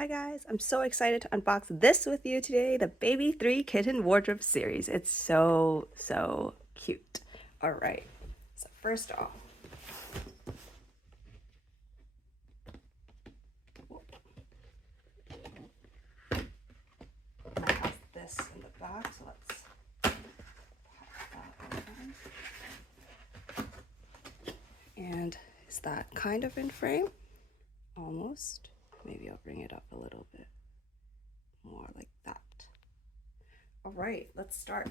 Hi guys, I'm so excited to unbox this with you today, the Baby 3 Kitten Wardrobe series. It's so cute. All right, so first off, I have this in the back, so let's pop that open. And is that kind of in frame? Almost. Maybe I'll bring it up a little bit more like that. All right, let's start.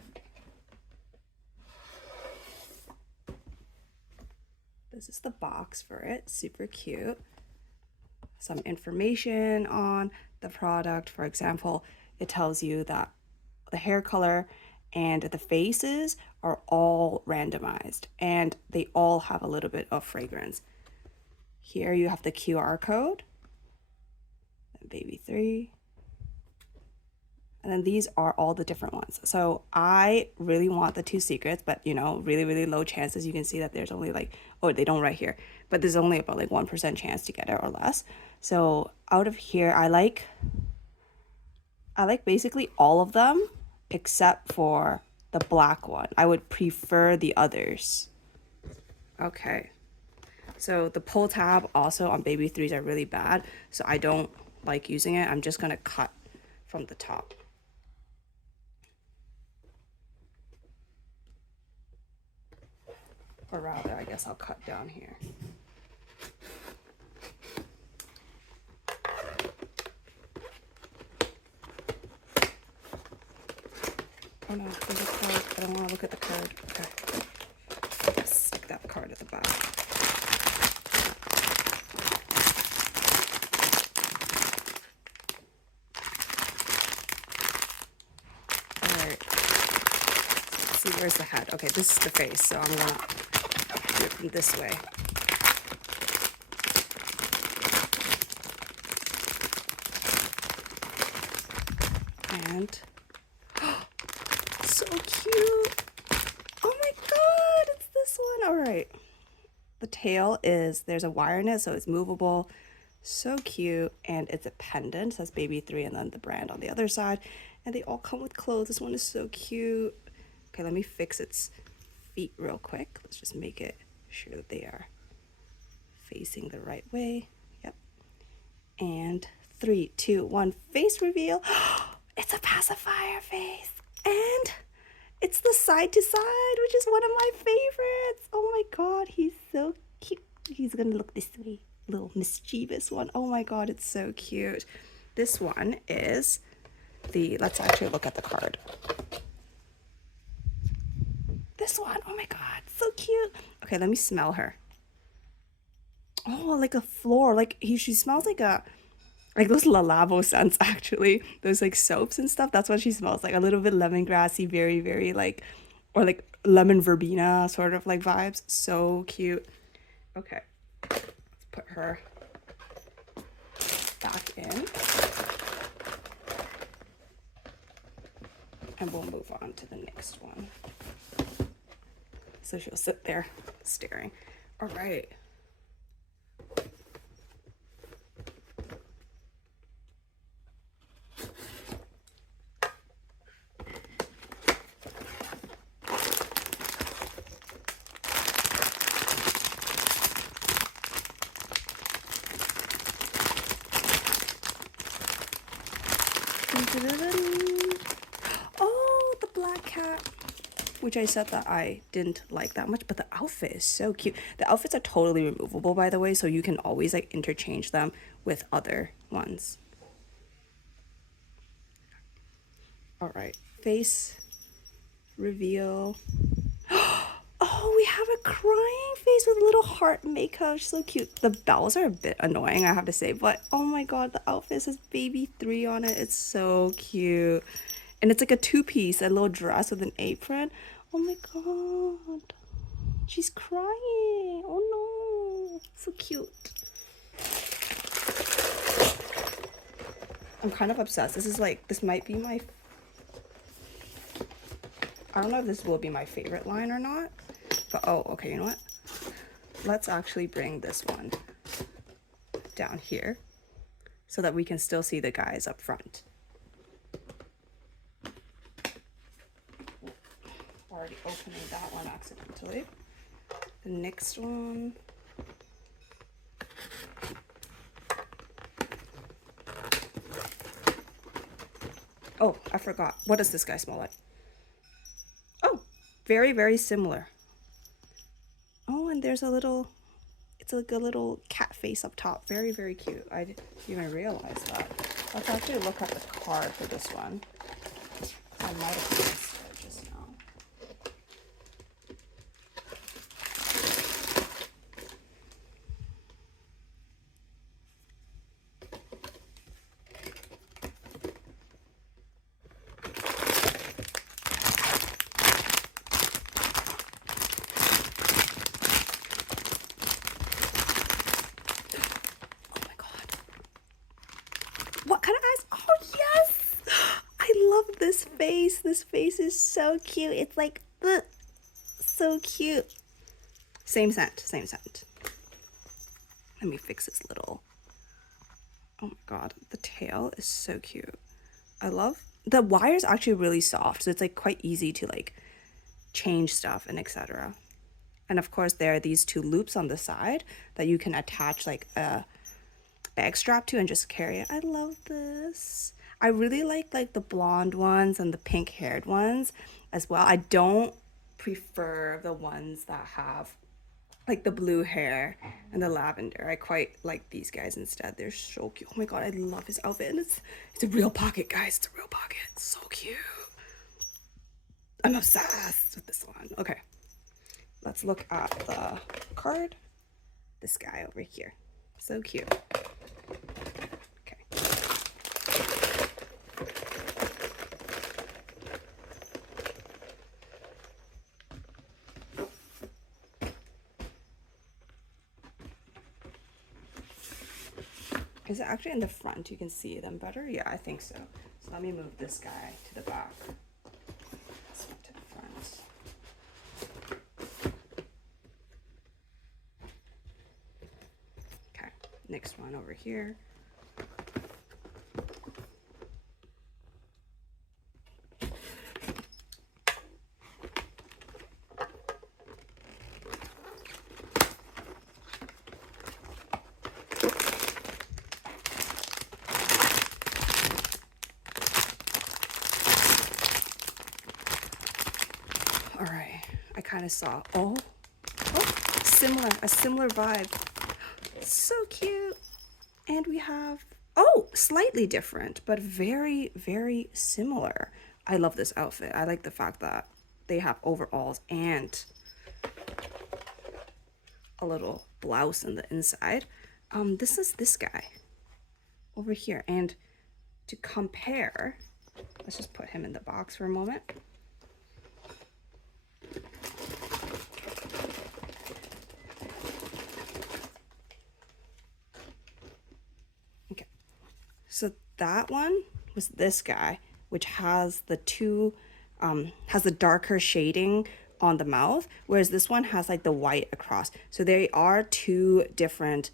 This is the box for it, super cute. Some information on the product. For example, it tells you that the hair color and the faces are all randomized and they all have a little bit of fragrance. Here you have the QR code, Baby 3. And then these are all the different ones. So I really want the two secrets, but you know, really low chances. You can see that there's only like, oh, they don't right here, but there's only about like 1% chance to get it or less. So out of here, I like basically all of them except for the black one. I would prefer the others. Okay. So the pull tab also on Baby 3s are really bad, so I don't like using it. I'm just gonna cut from the top. Or rather, I guess I'll cut down here. Oh no, there's a card. I don't want to look at the card. Okay. Stick that card at the back. Alright. Let's see, where's the head? Okay, this is the face, so I'm gonna do it from this way. And so cute. Oh my god, it's this one. All right. The tail is, there's a wire in it, so it's movable. So cute. And it's a pendant. It says Baby 3 and then the brand on the other side. And they all come with clothes. This one is so cute. Okay, let me fix its feet real quick. Let's just make it sure that they are facing the right way. Yep. And 3, 2, 1, face reveal. It's a pacifier face. And it's the side to side, which is one of my favorites. Oh my god, he's so cute. He's gonna look this way. Little mischievous one. Oh my god, it's so cute. This one is the, let's actually look at the card. This one, oh my god, so cute. Okay, let me smell her. Oh, like a floor. Like she smells like a, like those lavabo scents actually, those like soaps and stuff. That's what she smells like, a little bit lemongrassy, very like, or like lemon verbena sort of like vibes. So cute. Okay, let's put her back in and we'll move on to the next one. So she'll sit there staring. All right. Oh, the black cat, which I said that I didn't like that much, but the outfit is so cute. The outfits are totally removable, by the way, so you can always like interchange them with other ones. All right, face reveal. Oh, we have a crying face with a little heart makeup. She's so cute. The bells are a bit annoying, I have to say, but oh my god, the outfit says Baby 3 on it. It's so cute. And it's like a two-piece, a little dress with an apron. Oh my god. She's crying. Oh no. So cute. I'm kind of obsessed. This is like, this might be my, I don't know if this will be my favorite line or not. But oh, okay, you know what? Let's actually bring this one down here so that we can still see the guys up front. Already opening that one accidentally. The next one. Oh, I forgot. What does this guy smell like? Oh, very, very similar. Oh, and there's a little, it's like a little cat face up top. Very, very cute. I didn't even realize that. Let's actually look at the card for this one. I might have missed it just now. What kind of eyes? Oh, yes! I love this face. This face is so cute. It's like, so cute. Same scent, same scent. Let me fix this little. Oh my god, the tail is so cute. I love, the wire is actually really soft, so it's like quite easy to like change stuff and etc. And of course, there are these two loops on the side that you can attach like a bag strap to and just carry it. I love this. I really like the blonde ones and the pink haired ones as well. I don't prefer the ones that have like the blue hair and the lavender. I quite like these guys instead. They're so cute. Oh my god, I love his outfit. And it's a real pocket, guys. It's a real pocket. It's so cute. I'm obsessed with this one. Okay, let's look at the card. This guy over here. So cute. Is it actually in the front? You can see them better? Yeah, I think so. So let me move this guy to the back. This one to the front. Okay, next one over here. All right, I kind of saw, oh, a similar vibe. So cute. And we have, oh, slightly different, but very, very similar. I love this outfit. I like the fact that they have overalls and a little blouse in the inside. This is this guy over here. And to compare, let's just put him in the box for a moment. Okay, so that one was this guy, which has the two, has the darker shading on the mouth, whereas this one has like the white across. So they are two different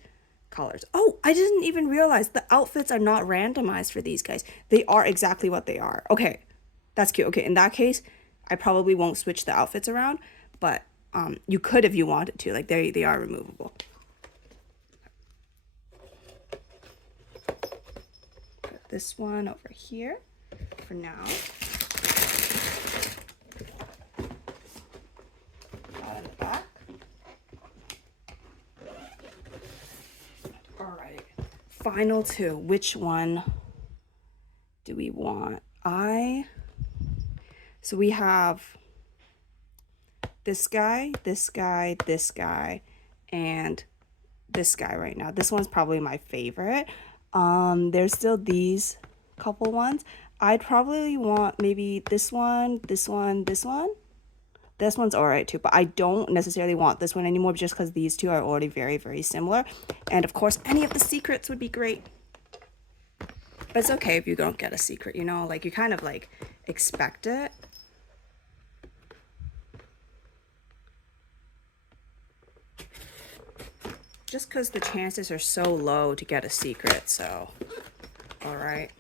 colors. Oh, I didn't even realize the outfits are not randomized for these guys. They are exactly what they are. Okay, that's cute. Okay, in that case, I probably won't switch the outfits around, but you could if you wanted to. Like they are removable. Put this one over here for now. That in the back. All right, final two. Which one do we want? So we have this guy, this guy, this guy, and this guy right now. This one's probably my favorite. There's still these couple ones. I'd probably want maybe this one, this one, this one. This one's all right too, but I don't necessarily want this one anymore just because these two are already very, very similar. And of course, any of the secrets would be great. But it's okay if you don't get a secret, you know, like you kind of like expect it. Just because the chances are so low to get a secret, so All right.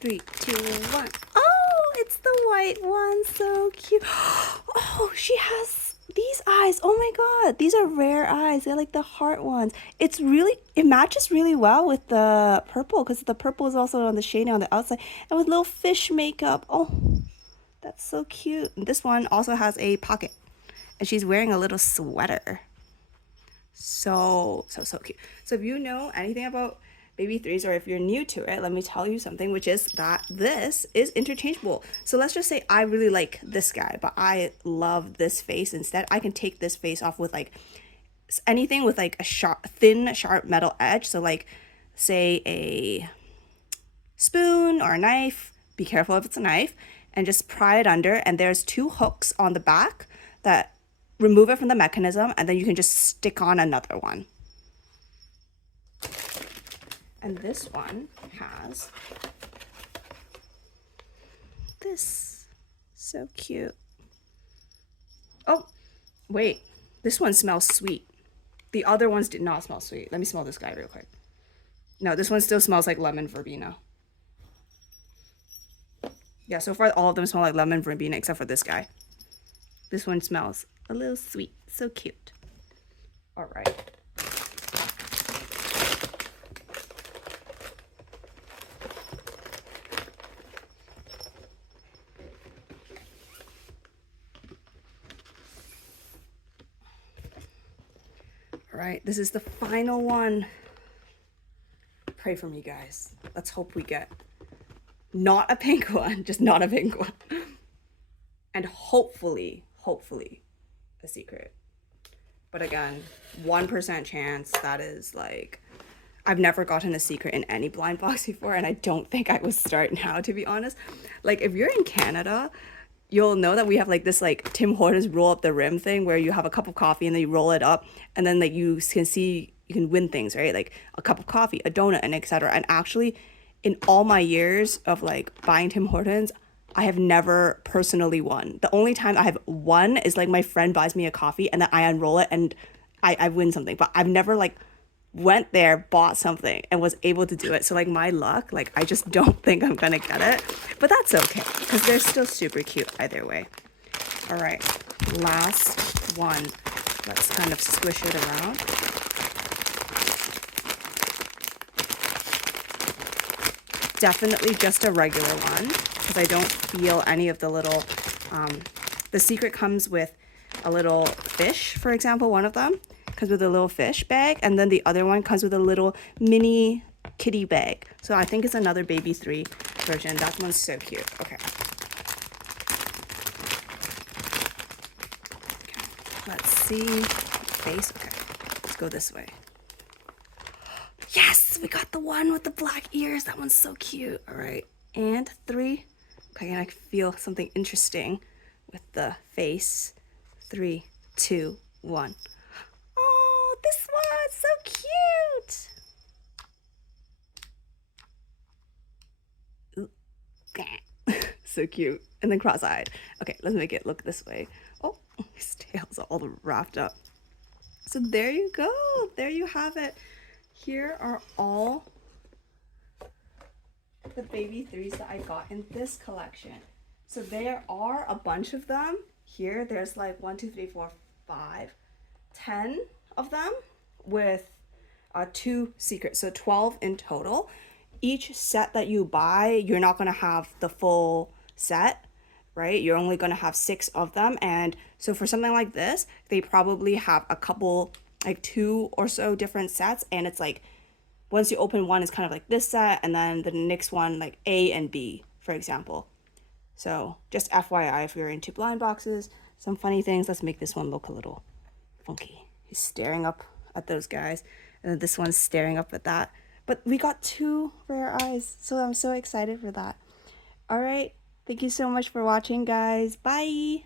Three, two, one. Oh, it's the white one. So cute. Oh, she has these eyes. Oh my god. These are rare eyes. They're like the heart ones. It matches really well with the purple because the purple is also on the shading on the outside and with little fish makeup. Oh, that's so cute. And this one also has a pocket and she's wearing a little sweater. So cute. So if you know anything about baby threes or if you're new to it, let me tell you something, which is that this is interchangeable. So let's just say I really like this guy, but I love this face instead. I can take this face off with like anything with like a thin sharp metal edge. So like say a spoon or a knife, be careful if it's a knife, and just pry it under, and there's two hooks on the back that remove it from the mechanism, and then you can just stick on another one. And this one has this. So cute. Oh, wait. This one smells sweet. The other ones did not smell sweet. Let me smell this guy real quick. No, this one still smells like lemon verbena. Yeah, so far all of them smell like lemon verbena except for this guy. This one smells a little sweet. So cute. All right. All right, this is the final one. Pray for me, guys. Let's hope we get not a pink one, just not a pink one. And hopefully a secret. But again, 1% chance. That is like, I've never gotten a secret in any blind box before, and I don't think I would start now, to be honest. Like, if you're in Canada, you'll know that we have like this like Tim Hortons roll up the rim thing where you have a cup of coffee and then you roll it up and then like you can win things, right? Like a cup of coffee, a donut, and etc. And actually, in all my years of like buying Tim Hortons, I have never personally won. The only time I have won is like my friend buys me a coffee and then I unroll it and I win something. But I've never like went there, bought something, and was able to do it. So like my luck, like I just don't think I'm gonna get it. But that's okay, because they're still super cute either way. All right, last one. Let's kind of squish it around. Definitely just a regular one, because I don't feel any of the little, the secret comes with a little fish, for example, one of them comes with a little fish bag, and then the other one comes with a little mini kitty bag. So I think it's another baby 3 version. That one's so cute. Okay. Let's see. Face. Okay. Let's go this way. Yes, we got the one with the black ears. That one's so cute. All right. And 3. Okay, and I feel something interesting with the face. 3, 2, 1. Oh, this one's so cute. So cute. And then cross-eyed. Okay, let's make it look this way. Oh, his tail's all wrapped up. So there you go. There you have it. Here are all the baby 3s that I got in this collection. So there are a bunch of them. Here, there's like 1, 2, 3, 4, 5, 10 of them with 2 secrets. So 12 in total. Each set that you buy, you're not going to have the full set, right? You're only going to have 6 of them. And so for something like this, they probably have a couple, like 2 or so different sets. And it's like, once you open one, it's kind of like this set. And then the next one, like A and B, for example. So just FYI, if you're into blind boxes, some funny things. Let's make this one look a little funky. He's staring up at those guys. And then this one's staring up at that. But we got 2 rare eyes, so I'm so excited for that. All right, thank you so much for watching, guys. Bye!